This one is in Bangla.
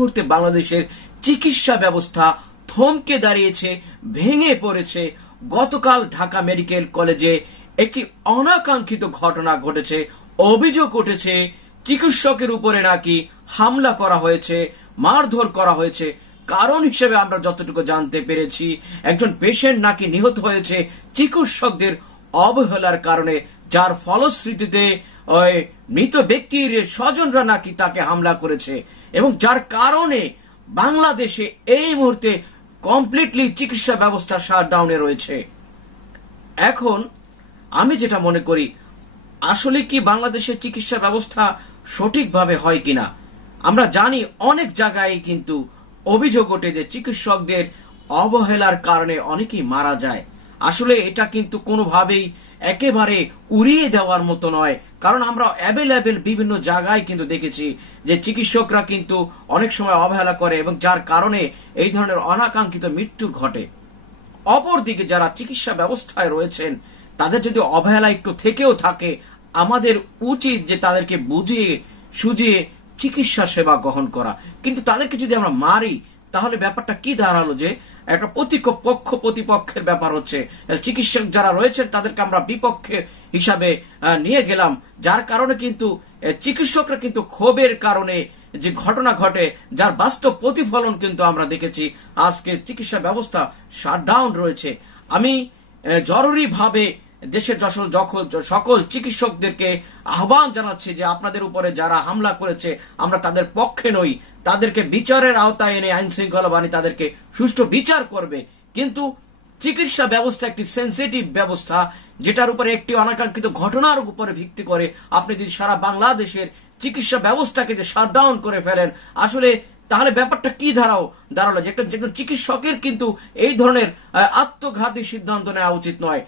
মুহূর্তে বাংলাদেশের চিকিৎসা ব্যবস্থা থমকে দাঁড়িয়েছে, ভেঙে পড়েছে। গতকাল ঢাকা মেডিকেল কলেজে একটি অনাকাঙ্ক্ষিত ঘটনা ঘটেছে। অভিযোগ উঠেছে চিকিৎসকের উপরে নাকি হামলা করা হয়েছে, মারধর করা হয়েছে। কারণ হিসেবে আমরা যতটুকু জানতে পেরেছি, একজন পেশেন্ট নাকি নিহত হয়েছে চিকিৎসকদের অবহেলার কারণে, যার ফলশ্রুতিতে ওই মৃত ব্যক্তির স্বজনরা নাকি তাকে হামলা করেছে এবং যার কারণে বাংলাদেশে এই মুহূর্তে কমপ্লিটলি চিকিৎসা ব্যবস্থা শাটডাউনে রয়েছে। এখন আমি যেটা মনে করি, আসলে কি বাংলাদেশের চিকিৎসা ব্যবস্থা সঠিকভাবে হয় কিনা? আমরা জানি অনেক জায়গায় কিন্তু অভিযোগ ওঠে যে চিকিৎসকদের অবহেলার কারণে অনেকেই মারা যায়। আসলে এটা কিন্তু কোনোভাবেই একেবারে উড়িয়ে দেওয়ার মতো নয়, কারণ আমরা অ্যাভেলেবেল বিভিন্ন জায়গায় কিন্তু দেখেছি যে চিকিৎসকরা কিন্তু অনেক সময় অবহেলা করে এবং যার কারণে এই ধরনের অনাকাঙ্ক্ষিত মৃত্যু ঘটে। অপরদিকে যারা চিকিৎসা ব্যবস্থায় রয়েছেন, তাদের যদি অবহেলা একটু থেকেও থাকে, আমাদের উচিত যে তাদেরকে বুঝিয়ে সুঝিয়ে চিকিৎসা সেবা গ্রহণ করা। কিন্তু তাদেরকে যদি আমরা মারি, তাহলে ব্যাপারটা কি দাঁড়ালো যে একটা পক্ষ প্রতিপক্ষের ব্যাপার হচ্ছে। চিকিৎসক যারা রয়েছেন তাদেরকে আমরা বিপক্ষে হিসাবে নিয়ে গেলাম, যার কারণে কিন্তু চিকিৎসকরা কিন্তু ক্ষোভের কারণে যে ঘটনা ঘটে, যার বাস্তব প্রতিফলন কিন্তু আমরা দেখেছি। আজকে চিকিৎসা ব্যবস্থা শাটডাউন রয়েছে। আমি জরুরিভাবে দেশের সকল চিকিৎসকদেরকে আহ্বান জানাচ্ছি যে আপনাদের উপরে যারা হামলা করেছে, আমরা তাদের পক্ষে নই। তাদেরকে বিচারের আওতায় এনে আইন শৃঙ্খলা বাহিনী তাদেরকে সুষ্ঠু বিচার করবে। কিন্তু চিকিৎসা ব্যবস্থা একটি সেন্সিটিভ ব্যবস্থা, যেটার উপরে একটি অনাকাঙ্ক্ষিত ঘটনার উপরে ভিত্তি করে আপনি যদি সারা বাংলাদেশের চিকিৎসা ব্যবস্থাকে যে শাটডাউন করে ফেলেন, আসলে তাহলে ব্যাপারটা কি দাঁড়ালো যে একজন চিকিৎসকের কিন্তু এই ধরনের আত্মঘাতী সিদ্ধান্ত নেওয়া উচিত নয়।